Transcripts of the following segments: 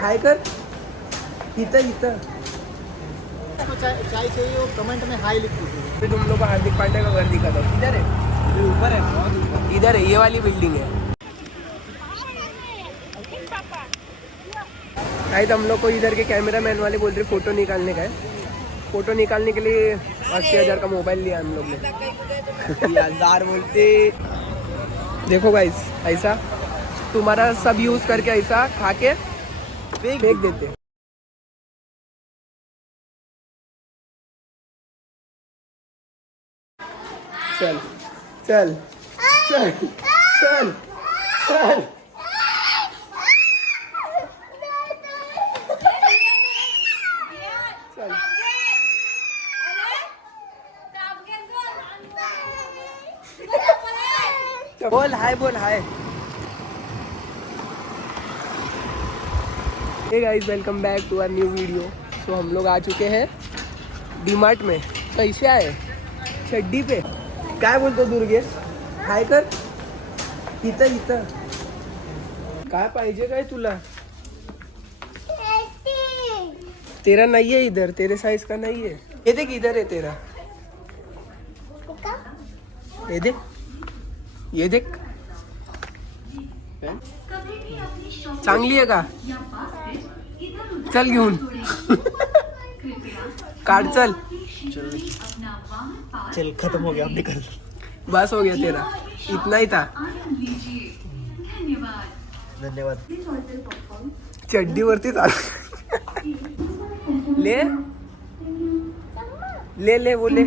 हाय कर इथं इथं चाय चाहिए वो कमेंट में हाई लिख दीजिए। तुम लोग को हार्दिक पांड्या का घर दिखा दो। इधर है, ऊपर है, इधर है, ये वाली बिल्डिंग है। गाइस हम लोग को इधर के कैमरा मैन वाले बोल रहे फोटो निकालने का है। फोटो निकालने के लिए 80,000 का मोबाइल लिया हम लोग ने। हजार बोलते। देखो गाइस ऐसा तुम्हारा सब यूज करके ऐसा खा के फेंक देते। चल चल चल चल चल बोल हाय, बोल hi. Hey guys welcome back to our new video. So हम लोग आ चुके हैं डीमार्ट में। कैसे आए? चड्डी पे। काय बोलतो दुर्गेश? हाय कर इथं इथं। काय पाहिजे काय तुला? तेरा नहीं है इधर, तेरे साइज का नहीं है। ये देख इधर है तेरा, ये देख, ये देख। चांगली आहे का? चल घेऊन काढ चल। चल खत्म हो गया, अब निकल। बस हो गया तेरा, इतना ही था। धन्यवाद। चड्डी वरती ले ले ले वो ले।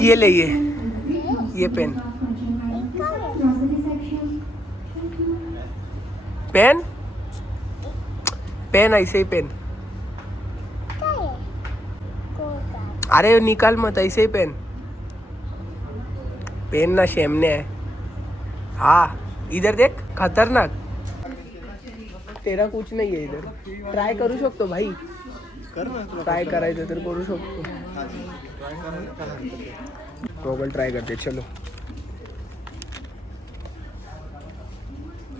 ये ले, ये पेन पेन पेन ऐसे ही पेन। अरे निकाल मत, ऐसे ही पेन। पेन ना शेमने है। हाँ इधर देख, खतरनाक। तेरा कुछ नहीं है इधर। ट्राय करू शकतो भाई, ट्राय करायचं तर करू शकतो। गॉगल ट्राय करते, चलो।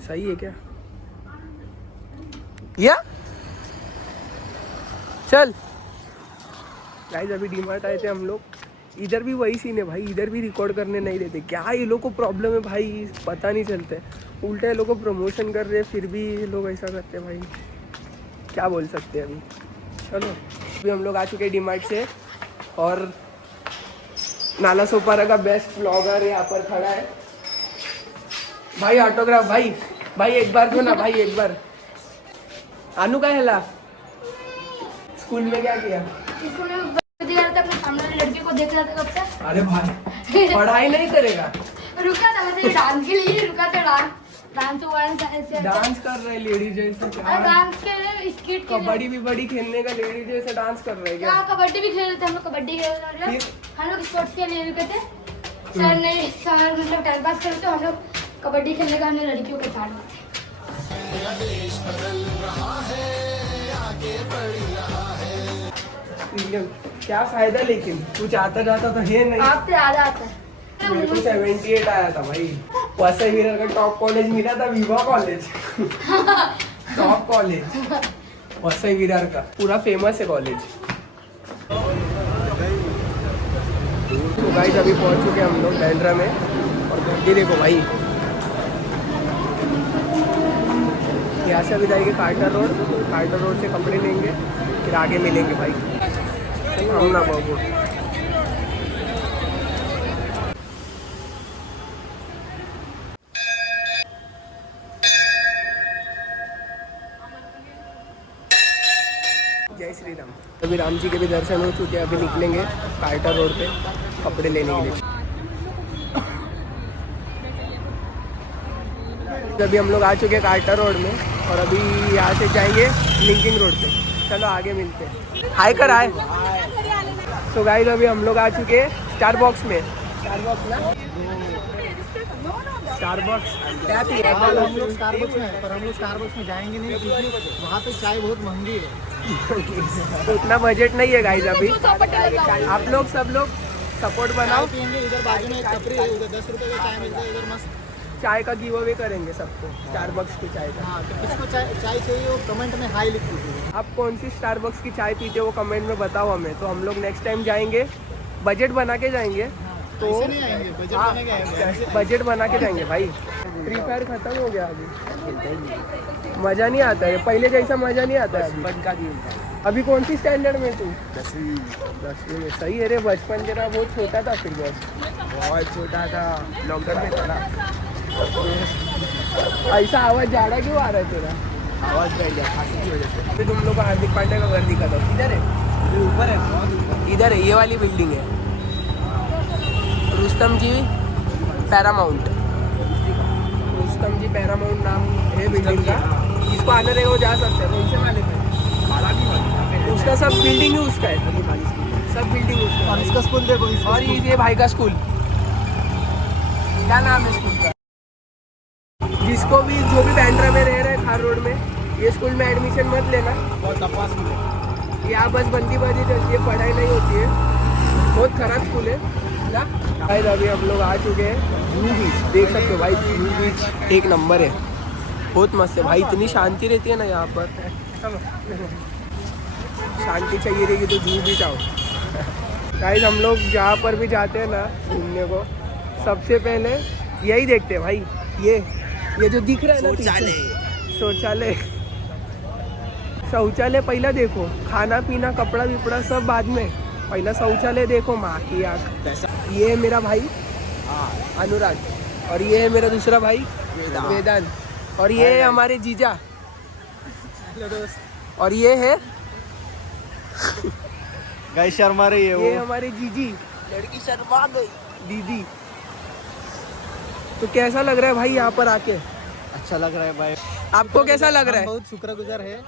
सही है क्या? या चल गाइस अभी डीमार्ट आए थे हम लोग। इधर भी वही सीन है भाई, इधर भी रिकॉर्ड करने नहीं देते। क्या ये लोग को प्रॉब्लम है भाई, पता नहीं चलता है। उल्टा ये लोग को प्रमोशन कर रहे हैं, फिर भी ये लोग ऐसा करते हैं भाई। क्या बोल सकते हैं अभी। चलो अभी हम लोग आ चुके हैं डीमार्ट से, और नाला सोपारा का बेस्ट ब्लॉगर यहाँ पर खड़ा है भाई। ऑटोग्राफ भाई, भाई एक बार दो ना भाई, एक बार। अनु का हेला स्कूल में क्या किया? स्कूल में अपने सामने वाली लड़की को देख रहा था कब से। अरे भाई पढ़ाई नहीं करेगा। रुका था मतलब डांस के लिए रुका था। डांस डांस कर रहे लेडीज जैसे। डांस के लिए स्किट कबड्डी भी बड़ी खेलने का लेडीज जैसे डांस कर रहे क्या? कबड्डी भी खेल रहे थे हम लोग। कबड्डी खेल रहे थे हम लोग, स्पोर्ट्स के लिए रुके थे। सर मतलब टाइम पास कर रहे थे, हम लोग कबड्डी खेलने का हमने लड़कियों के साथ में। क्या फायदा, लेकिन कुछ आता जाता तो है नहीं। आपसे ज्यादा आता है। मेरे को 78 आया था भाई। वसई विरार का टॉप कॉलेज मिला था, विवा college. Top college Vasai Virar का, पूरा फेमस है कॉलेज। तो गाइस अभी पहुंच चुके हम लोग बैंड्रा में, और गर्दी देखो भाई। यहाँ से अभी जाएंगे कार्टर रोड से कपड़े लेंगे, फिर आगे मिलेंगे भाई। हम ना बाबू जय श्री राम। अभी राम जी के भी दर्शन हो चुके हैं। अभी निकलेंगे कार्टर रोड पे कपड़े लेने के लिए। अभी हम लोग आ चुके हैं कार्टर रोड में, और अभी यहाँ से जाएंगे लिंकिंग रोड पे। चलो आगे मिलते हैं। हाय कर हाय। सो गाइस अभी हम लोग आ चुके हैं स्टारबक्स में। स्टारबक्स ना, स्टारबक्स क्या पी रहे हैं? हम लोग स्टारबक्स में हैं, पर हम लोग स्टारबक्स में जाएंगे नहीं क्योंकि वहाँ पे चाय बहुत महंगी है। तो उतना बजट नहीं है गाइस अभी। आप लोग सब लोग सपोर्ट चाय बनाओ। पियेंगे, इधर बाजू में एक टपरी है, उधर 10 रुपये का चाय मिलता है, इधर मस्त। चाय का गिव अवे करेंगे सबको, स्टारबक्स की चाय का। हाँ, तो किसको चाय चाहिए वो कमेंट में हाई लिख दीजिए। आप कौन सी स्टारबक्स की चाय पीते हो वो कमेंट में बताओ हमें, तो हम लोग नेक्स्ट टाइम जाएंगे, बजट बना के जाएंगे। तो ऐसे नहीं आएंगे, बजट हाँ, बनेगा ऐसे। बजट बना के जाएंगे भाई। फ्री फायर खत्म हो गया अभी, मज़ा नहीं आता है पहले जैसा, मज़ा नहीं आता है अभी। का गेम था। अभी कौन सी स्टैंडर्ड में तू? 10वीं में। सही है रे, बचपन तेरा बहुत छोटा था फिर बहुत छोटा था, लॉकडाउन में चला। ऐसा आवाज़ ज़्यादा क्यों आ रहा है तेरा? आवाज़ बैठ गया खांसी की वजह से। फिर तुम लोग को हार्दिक पांड्या का घर दिखा दो, किधर है? ऊपर है, बहुत ऊपर। इधर है, ये वाली बिल्डिंग है, रुस्तम जी पैरामाउंट। रुस्तम जी पैरामाउंट नाम है बिल्डिंग का। जिसको आना रहेगा वो जा सकता है। कौन से माले पे? उसका सब बिल्डिंग ही उसका है, सब बिल्डिंग उसका और है। इसका स्कूल देखो, इसका और स्कूल। ये भाई का स्कूल, क्या नाम है स्कूल का? जिसको भी, जो भी बैंड्रा में रह रहे हैं थार रोड में, ये स्कूल में एडमिशन मत लेना। बहुत तपास मिले। यहाँ बस बंदीबाजी चलती है, पढ़ाई नहीं होती है, बहुत खराब स्कूल है ना भाई। अभी हम लोग आ चुके हैं जूहू बीच, देख सकते हो भाई, जूहू बीच एक नंबर है, बहुत मस्त है भाई। इतनी शांति रहती है ना यहाँ पर, शांति चाहिए रहेगी तो जूहू बीच आओ गाइस। हम लोग जहाँ पर भी जाते हैं ना घूमने को, सबसे पहले यही देखते हैं भाई, ये जो दिख रहा है ना, शौचालय। शौचालय पहला देखो, खाना पीना कपड़ा विपड़ा सब बाद में, पहला शौचालय देखो। माँ की आँख। ये है मेरा भाई अनुराग, और ये है मेरा दूसरा भाई वेदांत, और ये है हमारे जीजा, और ये है गाइस शर्मा रही है ये वो। हमारी जीजी, लड़की शर्मा गई, दीदी। तो कैसा लग रहा है भाई यहाँ पर आके? अच्छा लग रहा है भाई। आपको कैसा लग रहा है? बहुत शुक्रगुजार है।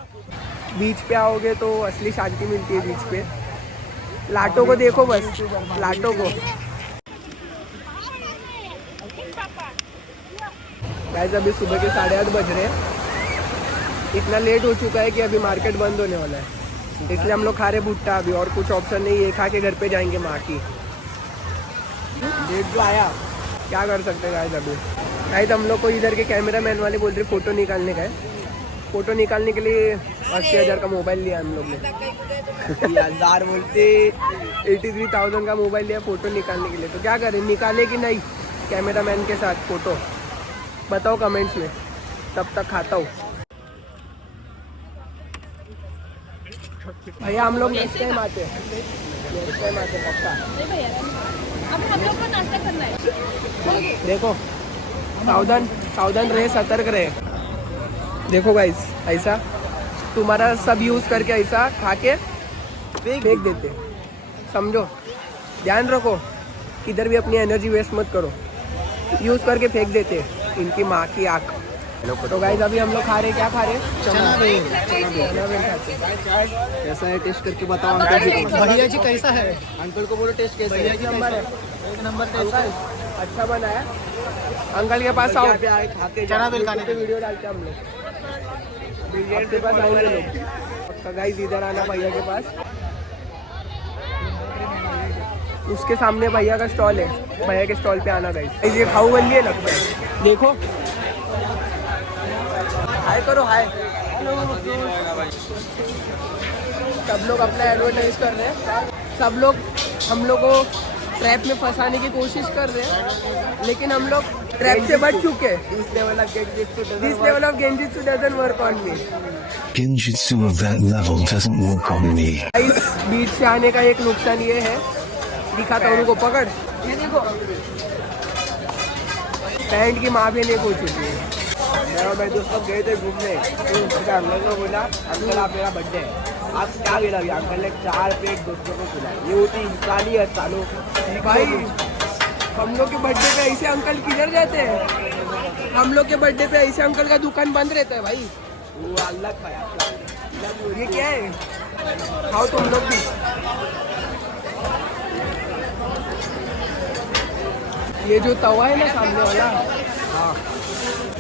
बीच पे आओगे तो असली शांति मिलती है बीच पे। लाटों को देखो बस, लाटों को। गाइस अभी सुबह के 8:30 बज रहे हैं। इतना लेट हो चुका है कि अभी मार्केट बंद होने वाला है, इसलिए हम लोग खा रहे भुट्टा अभी, और कुछ ऑप्शन नहीं है। खा के घर पे जाएंगे माँ की। लेट तो आया, क्या कर सकते हैं गाइस अभी। गाइस हम लोग को इधर के कैमरा मैन वाले बोल रहे फ़ोटो निकालने का है। फ़ोटो निकालने के लिए 80,000 का मोबाइल लिया हम लोग ने। 1000 बोलते, 83,000 का मोबाइल लिया फ़ोटो निकालने के लिए। तो क्या करें, निकाले कि नहीं कैमरा मैन के साथ फ़ोटो? बताओ कमेंट्स में, तब तक खाता हूँ भैया। हम लोग नेक्स्ट टाइम आते हैं, नेक्स्ट टाइम आते हैं पक्का। हम लोग को नाश्ता करना है। देखो, सावधान रहे, सतर्क रहे। देखो गाइस, ऐसा तुम्हारा सब यूज़ करके ऐसा खा के फेंक देते, समझो। ध्यान रखो, किधर भी अपनी एनर्जी वेस्ट मत करो, यूज़ करके फेंक देते इनकी माँ की आँख। तो गाइस अभी हम लोग खा रहे, क्या खा रहे? चना बेल। चना बेल खाते हैं। कैसा है, टेस्ट करके बताओ अंकल जी को। भैया जी कैसा है? अंकल को बोलो टेस्ट कैसा है। भैया जी नंबर है, एक नंबर टेस्ट अंकल अच्छा बनाया। अंकल के पास आओ, खाते चना बेल खाने पे वीडियो डालते हैं हम लोग, भैया के पास आएंगे लोग पक्का। गाइस इधर आना भैया के पास, उसके सामने भैया का स्टॉल है, भैया के स्टॉल पे आना गाइस। ये खाऊ गली है लगता है, देखो। हाय करो, हाय। सब लोग अपना एडवर्टाइज कर रहे हैं, सब लोग हम लोग को ट्रैप में फंसाने की कोशिश कर रहे हैं, लेकिन हम लोग ट्रैप से बच चुके हैं। This level of genjutsu doesn't work on me. Genjutsu of that level doesn't work on me. इस बीच से आने का एक नुकसान ये है, दिखाता हूँ उनको, पकड़। ये देखो, पैंट की माँ भी नहीं पहुँची थी। मेरा भाई दोस्त लोग गए थे घूमने, तो अंकल को बोला, अंकल आप मेरा बर्थडे है, आप क्या गिरा? अंकल ने 4 प्लेट दोस्तों को खिलाई। ये होती इंसानियत सालों भाई। हम लोग के बर्थडे पे ऐसे अंकल किधर जाते हैं? हम लोग के बर्थडे पे ऐसे अंकल का दुकान बंद रहता है भाई। वो अल्लाह खाया। ये क्या है? खाओ तुम लोग भी। ये जो तवा है ना सामने वाला, हाँ,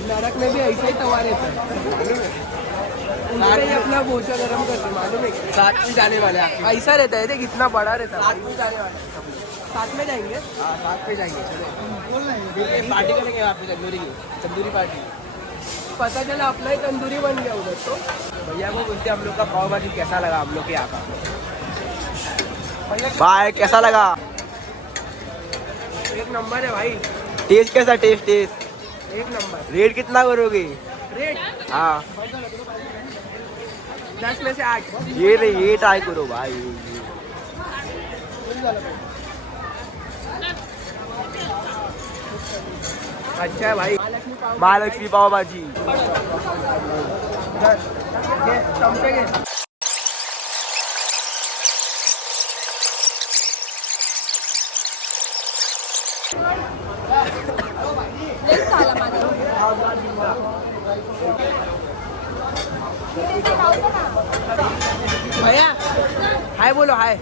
नरक में भी ऐसा ही तवा रहता है। उनसे ही अपना भोजन गरम करते, मालूम है? साथ में जाने वाले ऐसा रहता है, देख इतना बड़ा रहता है, साथ में जाने वाले। साथ में जाएंगे। हाँ साथ पे जाएंगे चलो। बोल रहे हैं पार्टी करेंगे वहाँ पे तंदूरी पार्टी। पता चला अपना ही तंदूरी बन गया उधर तो। भैया को पूछते हम लोग का पाव भाजी कैसा लगा हम लोग के यहाँ का। भाई कैसा लगा? एक नंबर है भाई, टेस्ट कैसा? टेस्ट एक नंबर। रेट कितना करोगे? रेट हाँ 10 में से 8। ये ट्राई करो भाई। अच्छा है भाई। महालक्ष्मी पाव भाजी। ये चमचे के भैया हाय बोलो हाय।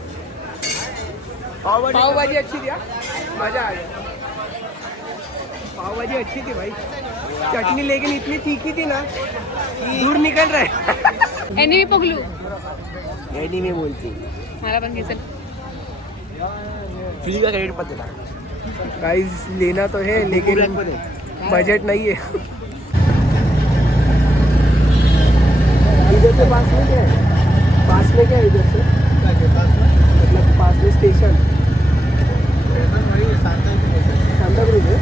पाव भाजी अच्छी थी यार, मजा आ गया। पाव भाजी अच्छी थी भाई, चटनी लेकिन इतनी तीखी थी ना दूर निकल रहे। एनिमी पगलू एनी में बोलती मला पण घेचल फ्री का क्रेडिट मत देना। गाइस लेना तो है लेकिन बजट नहीं है। इधर से पास में क्या है? पास में क्या है इधर से? मतलब पास में स्टेशन सांता क्रूज है।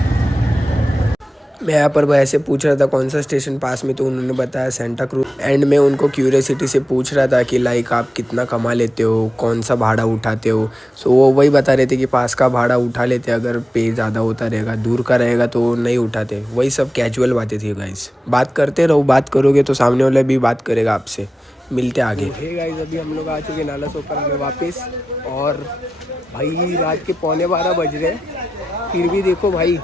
मैं यहाँ पर भाई ऐसे पूछ रहा था कौन सा स्टेशन पास में, तो उन्होंने बताया सेंटा क्रूज। एंड मैं उनको क्यूरियोसिटी से पूछ रहा था कि लाइक आप कितना कमा लेते हो, कौन सा भाड़ा उठाते हो। सो वो वही बता रहे थे कि पास का भाड़ा उठा लेते, अगर पे ज़्यादा होता रहेगा, दूर का रहेगा तो नहीं उठाते। वही सब कैजुअल बातें थी गाइस। बात करते रहो, बात करोगे तो सामने वाला भी बात करेगा आपसे। मिलते आगे। हे गाइस अभी हम लोग आ चुके नाला सोपारा में वापस, और भाई रात के 11:15 बज रहे हैं, फिर भी देखो भाई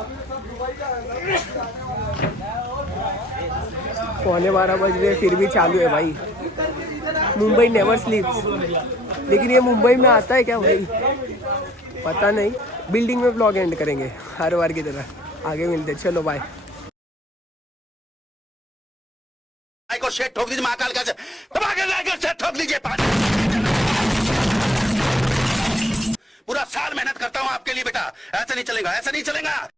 11:15 बज रहे फिर भी चालू है भाई। मुंबई नेवर स्लीप्स। लेकिन ये मुंबई में आता है क्या भाई, पता नहीं। बिल्डिंग में ब्लॉग एंड करेंगे हर बार की तरह। आगे मिलते, चलो बाय। को शेट ठोक दीजिए महाकाल का शेट ठोक दीजिए। पूरा साल मेहनत करता हूँ आपके लिए बेटा, ऐसा नहीं चलेगा, ऐसा नहीं चलेगा।